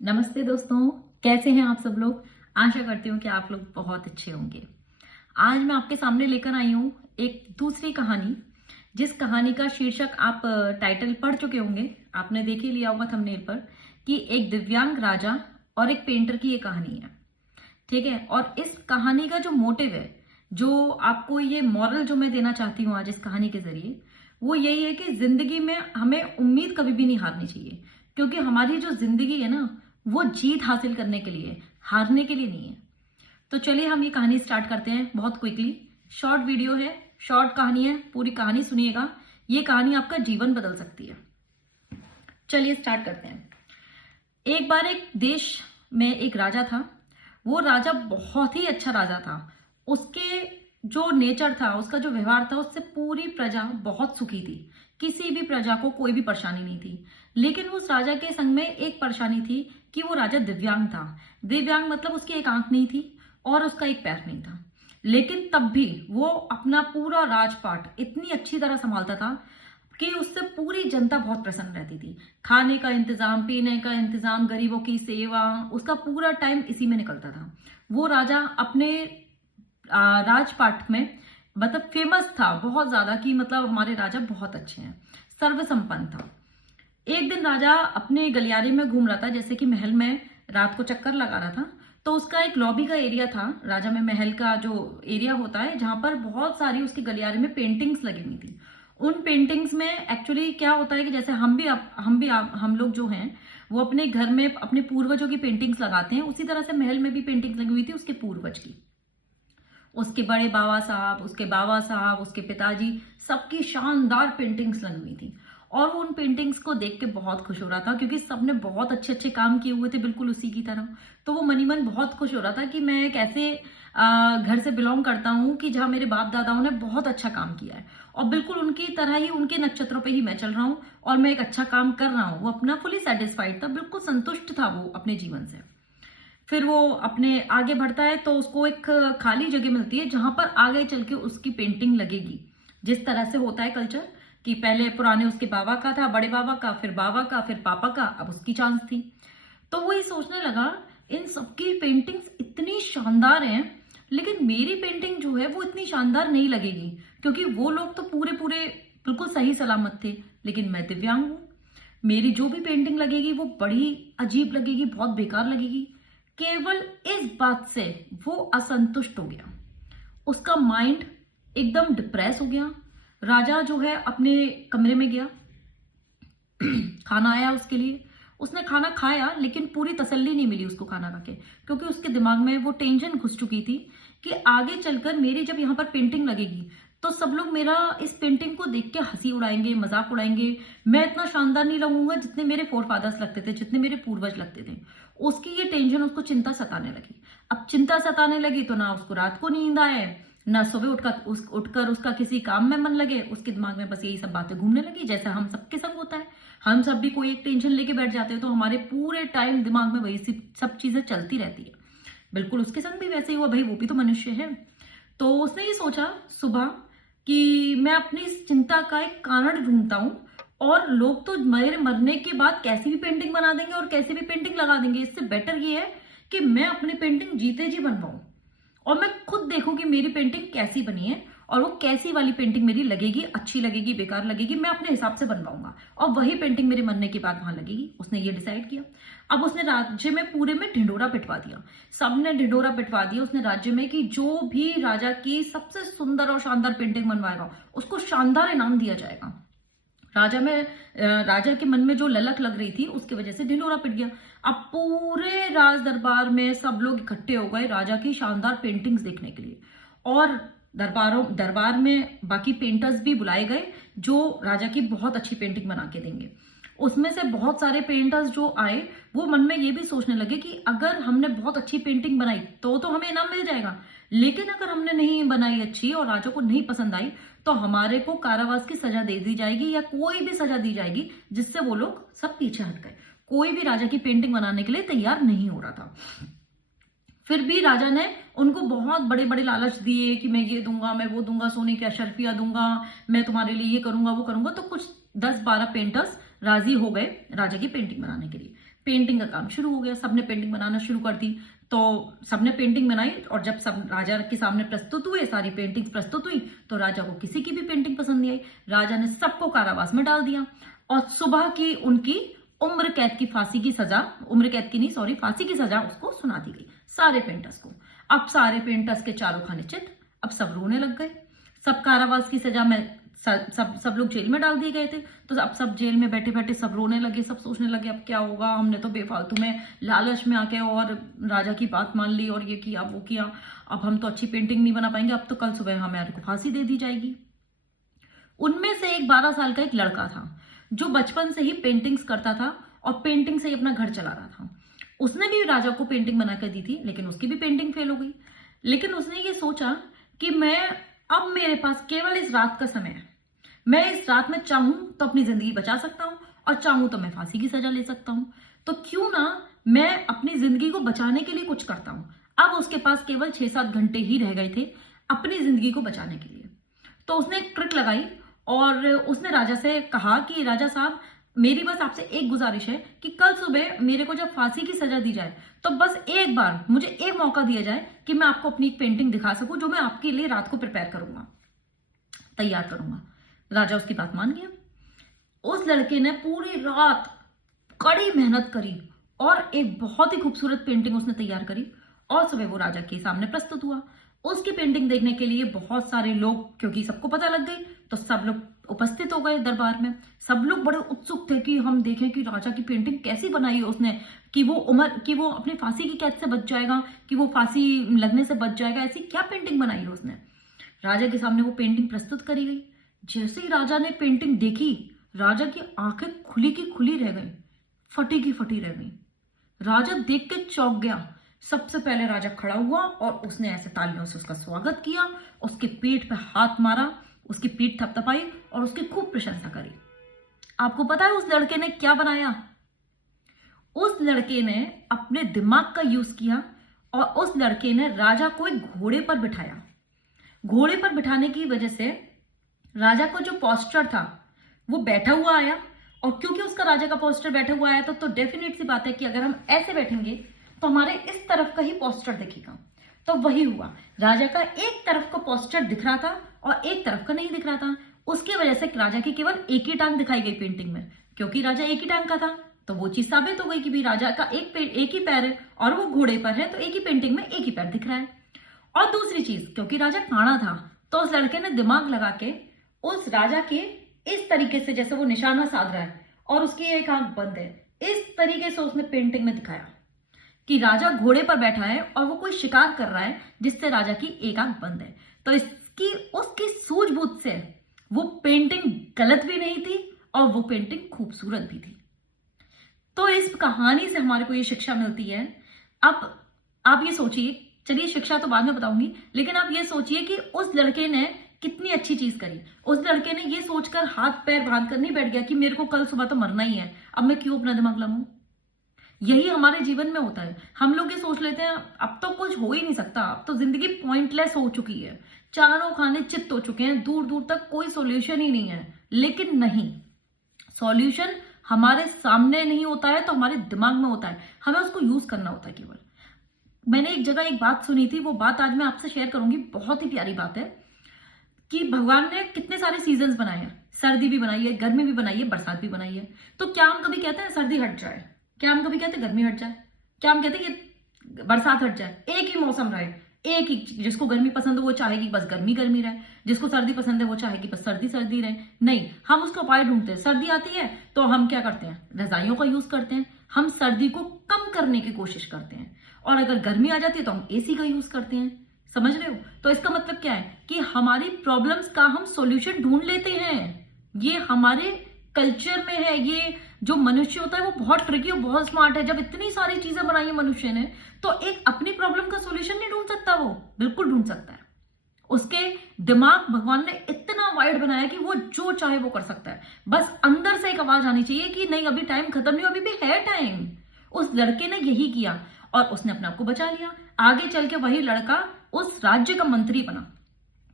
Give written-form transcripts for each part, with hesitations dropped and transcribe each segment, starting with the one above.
नमस्ते दोस्तों, कैसे हैं आप सब लोग। आशा करती हूँ कि आप लोग बहुत अच्छे होंगे। आज मैं आपके सामने लेकर आई हूँ एक दूसरी कहानी, जिस कहानी का शीर्षक आप टाइटल पढ़ चुके होंगे। आपने देख ही लिया होगा थंबनेल पर कि एक दिव्यांग राजा और एक पेंटर की ये कहानी है। ठीक है, और इस कहानी का जो मोटिव है, जो आपको ये मॉरल जो मैं देना चाहती हूँ आज इस कहानी के जरिए, वो यही है कि जिंदगी में हमें उम्मीद कभी भी नहीं हारनी चाहिए। क्योंकि हमारी जो जिंदगी है ना, वो जीत हासिल करने के लिए, हारने के लिए नहीं है। तो चलिए हम ये कहानी स्टार्ट करते हैं बहुत क्विकली। शॉर्ट वीडियो है, शॉर्ट कहानी है, पूरी कहानी सुनिएगा। ये कहानी आपका जीवन बदल सकती है। चलिए स्टार्ट करते हैं। एक बार एक देश में एक राजा था। वो राजा बहुत ही अच्छा राजा था। उसके जो नेचर था, उसका जो व्यवहार था, उससे पूरी प्रजा बहुत सुखी थी। किसी भी प्रजा को कोई भी परेशानी नहीं थी। लेकिन उस राजा के संग में एक परेशानी थी कि वो राजा दिव्यांग था। दिव्यांग मतलब उसकी एक आंख नहीं थी और उसका एक पैर नहीं था। लेकिन तब भी वो अपना पूरा राजपाट इतनी अच्छी तरह संभालता था कि उससे पूरी जनता बहुत प्रसन्न रहती थी। खाने का इंतजाम, पीने का इंतजाम, गरीबों की सेवा, उसका पूरा टाइम इसी में निकलता था। वो राजा अपने राजपाट में मतलब फेमस था बहुत ज्यादा, कि मतलब हमारे राजा बहुत अच्छे हैं, सर्वसंपन्न था। एक दिन राजा अपने गलियारे में घूम रहा था, जैसे कि महल में रात को चक्कर लगा रहा था। तो उसका एक लॉबी का एरिया था। राजा में महल का जो एरिया होता है, जहां पर बहुत सारी उसके गलियारे में पेंटिंग्स लगी हुई थी। उन पेंटिंग्स में एक्चुअली क्या होता है कि जैसे हम लोग जो हैं, वो अपने घर में अपने पूर्वजों की पेंटिंग्स लगाते हैं, उसी तरह से महल में भी पेंटिंग्स लगी हुई थी उसके पूर्वज की। उसके बड़े बाबा साहब, उसके बाबा साहब, उसके पिताजी, सबकी शानदार पेंटिंग्स लगी हुई थी। और वो उन पेंटिंग्स को देख के बहुत खुश हो रहा था, क्योंकि सबने बहुत अच्छे अच्छे काम किए हुए थे बिल्कुल उसी की तरह। तो वो मनी मन बहुत खुश हो रहा था कि मैं एक ऐसे घर से बिलोंग करता हूँ कि जहाँ मेरे बाप दादाओं ने बहुत अच्छा काम किया है, और बिल्कुल उनकी तरह ही, उनके नक्षत्रों पे ही मैं चल रहा हूँ और मैं एक अच्छा काम कर रहा हूँ। वो अपना फुली सेटिस्फाइड था, बिल्कुल संतुष्ट था वो अपने जीवन से। फिर वो अपने आगे बढ़ता है तो उसको एक खाली जगह मिलती है, जहां पर आगे चल के उसकी पेंटिंग लगेगी। जिस तरह से होता है कल्चर, कि पहले पुराने उसके बाबा का था, बड़े बाबा का, फिर बाबा का, फिर पापा का, अब उसकी चांस थी। तो वो ये सोचने लगा, इन सबकी पेंटिंग्स इतनी शानदार हैं, लेकिन मेरी पेंटिंग जो है वो इतनी शानदार नहीं लगेगी, क्योंकि वो लोग तो पूरे पूरे बिल्कुल सही सलामत थे, लेकिन मैं दिव्यांग हूं। मेरी जो भी पेंटिंग लगेगी वो बड़ी अजीब लगेगी, बहुत बेकार लगेगी। केवल इस बात से वो असंतुष्ट हो गया। उसका माइंड एकदम डिप्रेस हो गया। राजा जो है अपने कमरे में गया। खाना आया उसके लिए। उसने खाना खाया, लेकिन पूरी तसल्ली नहीं मिली उसको खाना खा के, क्योंकि उसके दिमाग में वो टेंशन घुस चुकी थी कि आगे चलकर मेरी जब यहाँ पर पेंटिंग लगेगी तो सब लोग मेरा इस पेंटिंग को देख के हंसी उड़ाएंगे, मजाक उड़ाएंगे। मैं इतना शानदार नहीं लगूंगा जितने मेरे फोर फादर्स लगते थे, जितने मेरे पूर्वज लगते थे। उसकी ये टेंशन, उसको चिंता सताने लगी। अब चिंता सताने लगी तो ना उसको रात को नींद आए, ना सुबह उठकर उसका किसी काम में मन लगे। उसके दिमाग में बस यही सब बातें घूमने लगी, जैसा हम सबके संग होता है। हम सब भी कोई एक टेंशन लेके बैठ जाते हैं तो हमारे पूरे टाइम दिमाग में वही सब चीजें चलती रहती है। बिल्कुल उसके संग भी वैसे ही हुआ, भाई वो भी तो मनुष्य है। तो उसने ये सोचा सुबह कि मैं अपनी इस चिंता का एक कारण ढूंढता हूँ, और लोग तो मेरे मरने के बाद कैसी भी पेंटिंग बना देंगे और कैसी भी पेंटिंग लगा देंगे। इससे बेटर ये है कि मैं अपनी पेंटिंग जीते जी बनवाऊं, और मैं खुद देखूं कि मेरी पेंटिंग कैसी बनी है, और वो कैसी वाली पेंटिंग मेरी लगेगी, अच्छी लगेगी, बेकार लगेगी, मैं अपने हिसाब से बनवाऊंगा, और वही पेंटिंग मेरे मरने के बाद वहां लगेगी। उसने ये डिसाइड किया। अब उसने राज्य में पूरे में ढिंडोरा पिटवा दिया। सबने ढिंडोरा पिटवा दिया उसने राज्य में, कि जो भी राजा की सबसे सुंदर और शानदार पेंटिंग बनवाएगा उसको शानदार इनाम दिया जाएगा। राजा के मन में जो ललक लग रही थी, उसकी वजह से ढिंडोरा पिट गया। अब पूरे राज दरबार में सब लोग इकट्ठे हो गए राजा की शानदार पेंटिंग्स देखने के लिए। और दरबार में बाकी पेंटर्स भी बुलाए गए, जो राजा की बहुत अच्छी पेंटिंग बना के देंगे। उसमें से बहुत सारे पेंटर्स जो आए, वो मन में ये भी सोचने लगे कि अगर हमने बहुत अच्छी पेंटिंग बनाई तो हमें इनाम मिल जाएगा, लेकिन अगर हमने नहीं बनाई अच्छी और राजा को नहीं पसंद आई तो हमारे को कारावास की सजा दे दी जाएगी, या कोई भी सजा दी जाएगी जिससे वो लोग सब पीछे हट गए। कोई भी राजा की पेंटिंग बनाने के लिए तैयार नहीं हो रहा था। फिर भी राजा ने उनको बहुत बड़े बड़े लालच दिए कि मैं ये दूंगा, मैं वो दूंगा, सोने की अशर्फियां दूंगा, मैं तुम्हारे लिए ये करूंगा, वो करूंगा। तो कुछ 10-12 पेंटर्स राजी हो गए राजा की पेंटिंग बनाने के लिए। पेंटिंग का काम शुरू हो गया, सबने पेंटिंग बनाना शुरू कर दी। तो सबने पेंटिंग बनाई और जब सब राजा के सामने प्रस्तुत हुए, सारी पेंटिंग्स प्रस्तुत हुई, तो राजा को किसी की भी पेंटिंग पसंद नहीं आई। राजा ने सबको कारावास में डाल दिया और सुबह की उनकी उम्र कैद की फांसी की सजा, उम्र कैद की नहीं सॉरी फांसी की सजा उसको सुना दी गई, सारे पेंटर्स को। अब सारे पेंटर्स के चारों खाने चित, अब सब रोने लग गए। सब कारावास की सजा में सब लोग जेल में डाल दिए गए थे, तो अब सब जेल में बैठे बैठे सब रोने लगे, सब सोचने लगे अब क्या होगा, हमने तो बेफालतू में लालच में आके और राजा की बात मान ली और ये किया वो किया, अब हम तो अच्छी पेंटिंग नहीं बना पाएंगे, अब तो कल सुबह हमारे को फांसी दे दी जाएगी। उनमें से एक 12 साल का एक लड़का था जो बचपन से ही पेंटिंग्स करता था और पेंटिंग से ही अपना घर चला रहा था। उसने भी राजा को पेंटिंग बना कर दी थी, लेकिन उसकी भी पेंटिंग फेल हो गई। लेकिन उसने ये सोचा कि अब मेरे पास केवल इस रात का समय है, मैं इस रात में चाहूं तो अपनी जिंदगी बचा सकता हूं और चाहूं तो मैं फांसी की सजा ले सकता हूं, तो क्यों ना मैं अपनी जिंदगी को बचाने के लिए कुछ करता हूं। अब उसके पास केवल 6-7 घंटे ही रह गए थे अपनी जिंदगी को बचाने के लिए। तो उसने एक ट्रिक लगाई और उसने राजा से कहा कि राजा साहब, मेरी बस आपसे एक गुजारिश है कि कल सुबह मेरे को जब फांसी की सजा दी जाए तो बस एक बार मुझे एक मौका दिया जाए कि मैं आपको अपनी एक पेंटिंग दिखा सकूं जो मैं आपके लिए रात को प्रिपेयर करूंगा, तैयार करूंगा। राजा उसकी बात मान गया। उस लड़के ने पूरी रात कड़ी मेहनत करी और एक बहुत ही खूबसूरत पेंटिंग उसने तैयार करी और सुबह वो राजा के सामने प्रस्तुत हुआ। उसकी पेंटिंग देखने के लिए बहुत सारे लोग, क्योंकि सबको पता लग गई, तो सब लोग उपस्थित हो गए दरबार में। सब लोग बड़े उत्सुक थे कि हम देखें कि राजा की पेंटिंग कैसी बनाई है उसने, कि वो अपनी फांसी की कैद से बच जाएगा, कि वो फांसी लगने से बच जाएगा, ऐसी क्या पेंटिंग बनाई है उसने। राजा के सामने वो पेंटिंग प्रस्तुत करी गई। जैसे ही राजा ने पेंटिंग देखी, राजा की आंखें खुली की खुली रह गई, फटी की फटी रह गई। राजा देख के चौंक गया। सबसे पहले राजा खड़ा हुआ और उसने ऐसे तालियों से उसका स्वागत किया, उसके पीठ पे हाथ मारा, उसकी पीठ थपथपाई और उसकी खूब प्रशंसा करी। आपको पता है उस लड़के ने क्या बनाया? उस लड़के ने अपने दिमाग का यूज किया और उस लड़के ने राजा को एक घोड़े पर बिठाया। घोड़े पर बिठाने की वजह से राजा को जो पोस्टर था वो बैठा हुआ आया, और क्योंकि उसका राजा का पोस्टर बैठा हुआ आया तो डेफिनेट सी बात है कि अगर हम ऐसे बैठेंगे तो हमारे इस तरफ का ही पोस्टर दिखेगा। तो वही हुआ, राजा का एक तरफ का पोस्टर दिख रहा था और एक तरफ का नहीं दिख रहा था। उसकी वजह से राजा की केवल एक ही टांग दिखाई गई पेंटिंग में। क्योंकि राजा एक ही टांग का था तो वो चीज साबित हो गई कि भी राजा का एक ही पैर है और वो घोड़े पर है, तो एक ही पेंटिंग में एक ही पैर दिख रहा है। और दूसरी चीज, क्योंकि राजा काना था तो उस लड़के ने दिमाग लगा के उस राजा के इस तरीके से, जैसे वो निशाना साध रहा है और उसकी एक आंख बंद है, इस तरीके से उसने पेंटिंग में दिखाया कि राजा घोड़े पर बैठा है और वो कोई शिकार कर रहा है जिससे राजा की एक आंख बंद है। तो उसकी सूझबूझ से वो पेंटिंग गलत भी नहीं थी और वो पेंटिंग खूबसूरत भी थी। तो इस कहानी से हमारे को ये शिक्षा मिलती है। अब आप ये सोचिए, चलिए शिक्षा तो बाद में बताऊंगी, लेकिन आप ये सोचिए कि उस लड़के ने कितनी अच्छी चीज करी। उस लड़के ने ये सोचकर हाथ पैर बांध कर नहीं बैठ गया कि मेरे को कल सुबह तो मरना ही है, अब मैं क्यों अपना दिमाग लगाऊं। यही हमारे जीवन में होता है। हम लोग ये सोच लेते हैं अब तो कुछ हो ही नहीं सकता, अब तो जिंदगी पॉइंटलेस हो चुकी है, चारों खाने चित्त हो चुके हैं, दूर दूर तक कोई सॉल्यूशन ही नहीं है। लेकिन नहीं, सॉल्यूशन हमारे सामने नहीं होता है तो हमारे दिमाग में होता है, हमें उसको यूज करना होता है केवल। मैंने एक जगह एक बात सुनी थी, वो बात आज मैं आपसे शेयर करूंगी, बहुत ही प्यारी बात है कि भगवान ने कितने सारे सीजन्स बनाए हैं। सर्दी भी बनाई है, गर्मी भी बनाई है, बरसात भी बनाई है। तो क्या हम कभी कहते हैं सर्दी हट जाए? क्या हम कभी कहते हैं गर्मी हट जाए? क्या हम कहते हैं कि बरसात हट जाए? एक ही मौसम रहे, एक ही। जिसको गर्मी पसंद हो वो चाहेगी बस गर्मी गर्मी रहे, जिसको सर्दी पसंद है वो चाहेगी बस सर्दी सर्दी रहे। नहीं, हम उसका उपाय ढूंढते हैं। सर्दी आती है तो हम क्या करते हैं? रजाइयों का यूज करते हैं, हम सर्दी को कम करने की कोशिश करते हैं। और अगर गर्मी आ जाती है तो हम एसी का यूज करते हैं। समझ रहे हो? तो इसका मतलब क्या है कि हमारी प्रॉब्लम्स का हम सॉल्यूशन ढूंढ लेते हैं। ये हमारे कल्चर में है। ये जो मनुष्य होता है वो बहुत ट्रिकी और बहुत स्मार्ट है। जब इतनी सारी चीजें बनाई है मनुष्य ने, तो एक अपनी प्रॉब्लम का सॉल्यूशन नहीं ढूंढ सकता? वो बिल्कुल ढूंढ सकता है। उसके दिमाग भगवान ने इतना वाइड बनाया कि वो जो चाहे वो कर सकता है। बस अंदर से एक आवाज आनी चाहिए कि नहीं, अभी टाइम खत्म नहीं, अभी भी है टाइम। उस लड़के ने यही किया और उसने अपने आप को बचा लिया। आगे चल के वही लड़का उस राज्य का मंत्री बना,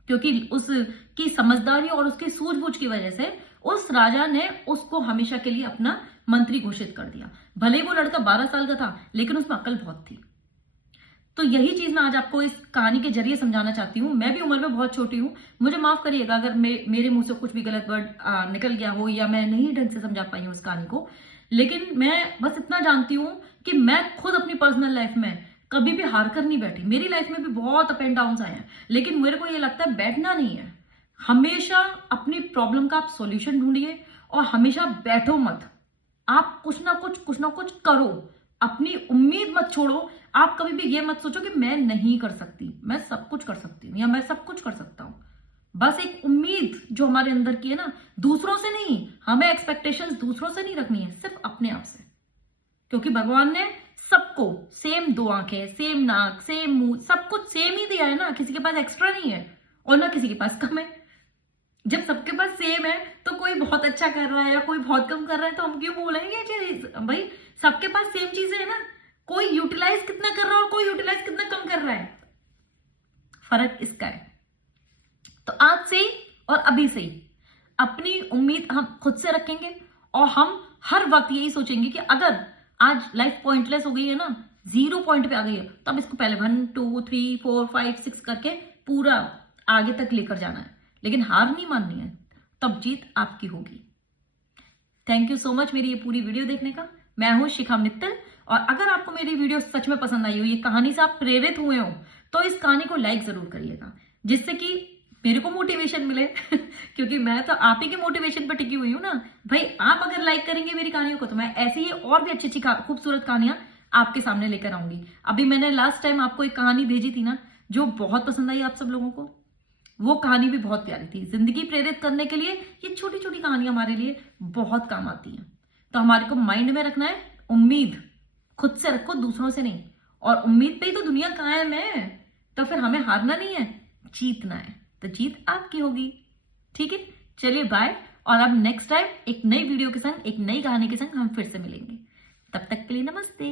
क्योंकि उसकी समझदारी और उसकी सूझबूझ की वजह से उस राजा ने उसको हमेशा के लिए अपना मंत्री घोषित कर दिया। भले ही वो लड़का 12 साल का था, लेकिन उसमें अक्ल बहुत थी। तो यही चीज मैं आज आपको इस कहानी के जरिए समझाना चाहती हूँ। मैं भी उम्र में बहुत छोटी हूँ, मुझे माफ करिएगा अगर मेरे मुंह से कुछ भी गलत वर्ड निकल गया हो या मैं नहीं ढंग से समझा पाई हूँ उस कहानी को। लेकिन मैं बस इतना जानती हूँ कि मैं खुद अपनी पर्सनल लाइफ में कभी भी हार कर नहीं बैठी। मेरी लाइफ में भी बहुत अप एंड डाउन आए हैं, लेकिन मेरे को ये लगता है बैठना नहीं है। हमेशा अपनी प्रॉब्लम का आप सॉल्यूशन ढूंढिए और हमेशा बैठो मत। आप कुछ ना कुछ करो। अपनी उम्मीद मत छोड़ो। आप कभी भी ये मत सोचो कि मैं नहीं कर सकती, मैं सब कुछ कर सकती हूँ या मैं सब कुछ कर सकता हूँ। बस एक उम्मीद जो हमारे अंदर की है ना, दूसरों से नहीं, हमें एक्सपेक्टेशंस दूसरों से नहीं रखनी है, सिर्फ अपने आप से। क्योंकि भगवान ने सबको सेम 2 आंखें, सेम नाक, सेम मुंह, सब कुछ सेम ही दिया है ना। किसी के पास एक्स्ट्रा नहीं है और ना किसी के पास कम है। जब सबके पास सेम है तो कोई बहुत अच्छा कर रहा है या कोई बहुत कम कर रहा है तो हम क्यों बोलेंगे जी भाई, सबके पास सेम चीजें है ना। कोई यूटिलाइज कितना कर रहा है और कोई यूटिलाइज कितना कम कर रहा है, फर्क इसका है। तो आज से ही और अभी से ही अपनी उम्मीद हम खुद से रखेंगे और हम हर वक्त यही सोचेंगे कि अगर आज लाइफ पॉइंटलेस हो गई है ना, 0 पॉइंट पे आ गई है, तो अब इसको पहले 1 2 3 4 5 6 करके पूरा आगे तक लेकर जाना है। लेकिन हार नहीं माननी है, तब जीत आपकी होगी। थैंक यू सो मच मेरी ये पूरी वीडियो देखने का। मैं हूं शिखा मित्तल, और अगर आपको मेरी वीडियो सच में पसंद आई हो, ये कहानी से आप प्रेरित हुए हो, तो इस कहानी को लाइक जरूर करिएगा, जिससे कि मेरे को मोटिवेशन मिले क्योंकि मैं तो आप ही के मोटिवेशन पर टिकी हुई हूं ना भाई। आप अगर लाइक करेंगे मेरी कहानियों को तो मैं ऐसी ही और भी अच्छी अच्छी खूबसूरत कहानियां आपके सामने लेकर आऊंगी। अभी मैंने लास्ट टाइम आपको एक कहानी भेजी थी ना, जो बहुत पसंद आई आप सब लोगों को। वो कहानी भी बहुत प्यारी थी। जिंदगी प्रेरित करने के लिए ये छोटी छोटी कहानियां हमारे लिए बहुत काम आती हैं। तो हमारे को माइंड में रखना है, उम्मीद खुद से रखो, दूसरों से नहीं। और उम्मीद पे ही तो दुनिया कायम है। तो फिर हमें हारना नहीं है, जीतना है। तो जीत आपकी होगी। ठीक है, चलिए बाय। और अब नेक्स्ट टाइम एक नई वीडियो के संग, एक नई कहानी के संग हम फिर से मिलेंगे। तब तक के लिए नमस्ते।